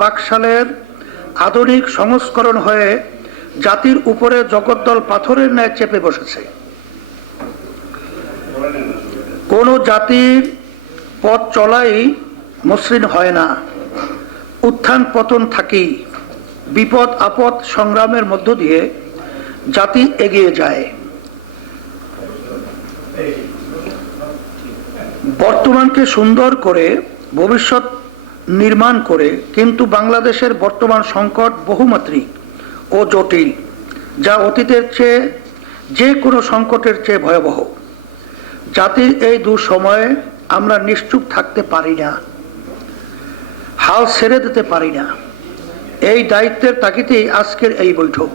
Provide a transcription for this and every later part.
বাকশালের আধুনিক সংস্করণ হয়ে জাতির উপরে জগদ্দল পাথরের ন্যায় চেপে বসেছে। কোনো জাতির পথ চলাই মসৃণ হয় না, উত্থান পতন থাকেই। বিপদ আপদ সংগ্রামের মধ্য দিয়ে জাতি এগিয়ে যায়। বর্তমানকে সুন্দর করে ভবিষ্যৎ নির্মাণ করে, কিন্তু বাংলাদেশের বর্তমান সংকট বহুমাত্রিক ও জটিল, যা অতীতের চেয়ে যে কোনো সংকটের চেয়ে ভয়াবহ। জাতির এই দুঃসময়ে আমরা নিশ্চুপ থাকতে পারি না, হাল ছেড়ে দিতে পারি না। এই দায়িত্বের তাগিদেই আজকের এই বৈঠক।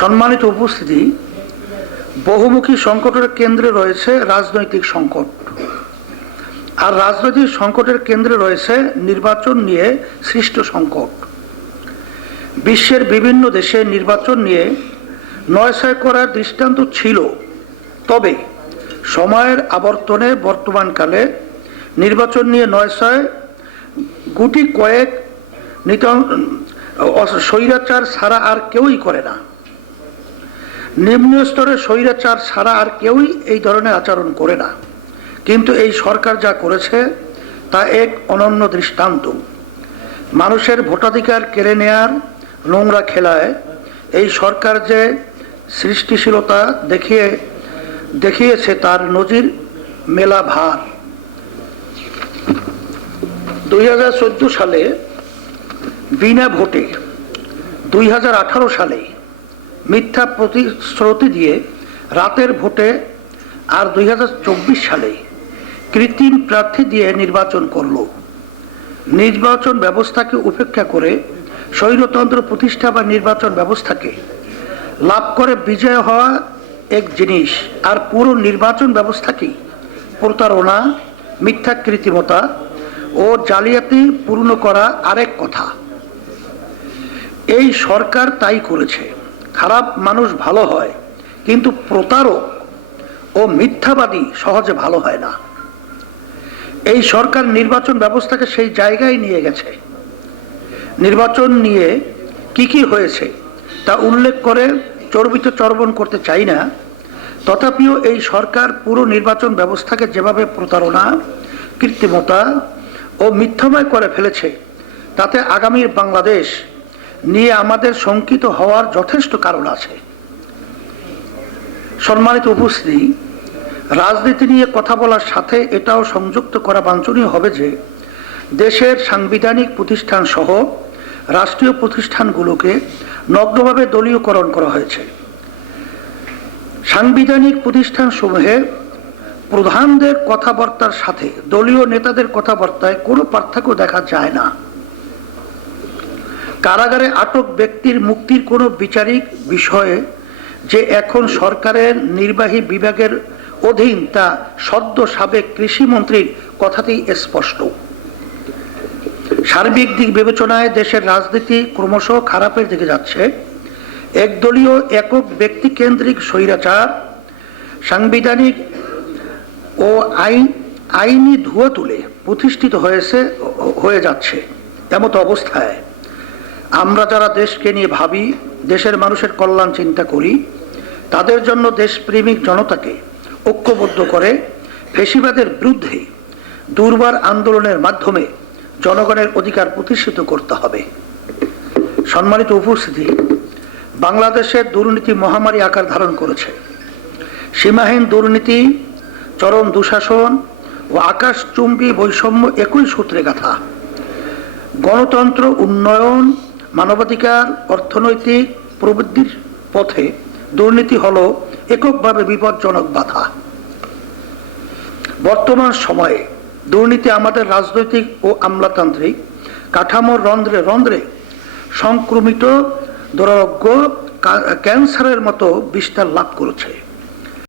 সম্মানিত উপস্থিতি, বহুমুখী সংকটের কেন্দ্রে রয়েছে রাজনৈতিক সংকট, আর রাজনৈতিক সংকটের কেন্দ্রে রয়েছে নির্বাচন নিয়ে সৃষ্ট সংকট। বিশ্বের বিভিন্ন দেশে নির্বাচন নিয়ে নয়ছয় করার দৃষ্টান্ত ছিল, তবে সময়ের আবর্তনে বর্তমানকালে নির্বাচন নিয়ে নয়ছয় গুটি কয়েক স্বৈরাচার ছাড়া আর কেউই করে না। নিম্ন স্তরে স্বৈরাচার ছাড়া আর কেউই এই ধরনের আচরণ করে না, কিন্তু এই সরকার যা করেছে তা এক অনন্য দৃষ্টান্ত। মানুষের ভোটাধিকার কেড়ে নেয়ার নোংরা খেলায় এই সরকার যে সৃষ্টিশীলতা দেখিয়েছে তার নজির মেলা ভার। 2014 সালে বিনা ভোটে, 2018 সালে মিথ্যা প্রতিশ্রুতি দিয়ে রাতের ভোটে, আর 2024 সালে কৃত্রিম প্রার্থী দিয়ে নির্বাচন করল। নির্বাচন ব্যবস্থাকে উপেক্ষা করে স্বৈরতন্ত্র প্রতিষ্ঠা বা নির্বাচন ব্যবস্থাকে লাভ করে বিজয় হওয়া এক জিনিস, আর পুরো নির্বাচন ব্যবস্থাকেই প্রতারণা, মিথ্যা কৃত্রিমতা ও জালিয়াতি পূর্ণ করা আরেক কথা। এই সরকার তাই করেছে। খারাপ মানুষ ভালো হয়, কিন্তু প্রতারক ও মিথ্যাবাদী সহজে ভালো হয় না। এই সরকার নির্বাচন ব্যবস্থাকে সেই জায়গায় নিয়ে গেছে। নির্বাচন নিয়ে কি হয়েছে তা উল্লেখ করে চর্বিত চর্বণ করতে চাই না, তথাপিও এই সরকার পুরো নির্বাচন ব্যবস্থাকে যেভাবে প্রতারণা, কৃত্রিমতা ও মিথ্যাময় করে ফেলেছে, তাতে আগামীর বাংলাদেশ নিয়ে আমাদের শঙ্কিত হওয়ার যথেষ্ট কারণ আছে। সম্মানিত উপস্থিতি, রাজনীতি নিয়ে কথা বলার সাথে এটাও সংযুক্ত করা বাঞ্ছনীয় হবে যে দেশের সাংবিধানিক প্রতিষ্ঠান সহ রাষ্ট্রীয় প্রতিষ্ঠানগুলোকে নগ্নভাবে দলীয়করণ করা হয়েছে। সাংবিধানিক প্রতিষ্ঠানসমূহে প্রধানদের কথাবার্তার সাথে দলীয় নেতাদের কথাবার্তায় কোনো পার্থক্য দেখা যায় না। কারাগারে আটক ব্যক্তির মুক্তির কোনো বিচারিক বিষয়ে যে এখন সরকারের নির্বাহী বিভাগের অধীন, তা সদ্য সাবেক কৃষিমন্ত্রীর কথাতেই স্পষ্ট। সার্বিক দিক বিবেচনায় দেশের রাজনীতি ক্রমশ খারাপের দিকে যাচ্ছে। একদলীয় একক ব্যক্তি কেন্দ্রিক স্বৈরাচার সাংবিধানিক ও আইনি ধুয়া তুলে প্রতিষ্ঠিত হয়ে যাচ্ছে। এমত অবস্থায় আমরা যারা দেশকে নিয়ে ভাবি, দেশের মানুষের কল্যাণ চিন্তা করি, তাদের জন্য দেশপ্রেমিক জনতাকে ঐক্যবদ্ধ করে ফ্যাসিবাদের বিরুদ্ধে দুর্বার আন্দোলনের মাধ্যমে জনগণের অধিকার প্রতিষ্ঠিত করতে হবে। সম্মানিত উপস্থিতি, বাংলাদেশের দুর্নীতি মহামারী আকার ধারণ করেছে। সীমাহীন দুর্নীতি, চরম দুঃশাসন ও আকাশচুম্বী বৈষম্য একই সূত্রে গাঁথা। গণতন্ত্র, উন্নয়ন, মানবাধিকার, অর্থনৈতিক প্রবৃদ্ধির পথে দুর্নীতি হল এককভাবে বিপজ্জনক বাধা। বর্তমান সময়ে দুর্নীতি আমাদের রাজনৈতিক ও আমলাতান্ত্রিক কাঠামোর রন্ধ্রে রন্ধ্রে সংক্রমিত দুরারোগ্য ক্যান্সারের মতো বিস্তার লাভ করেছে।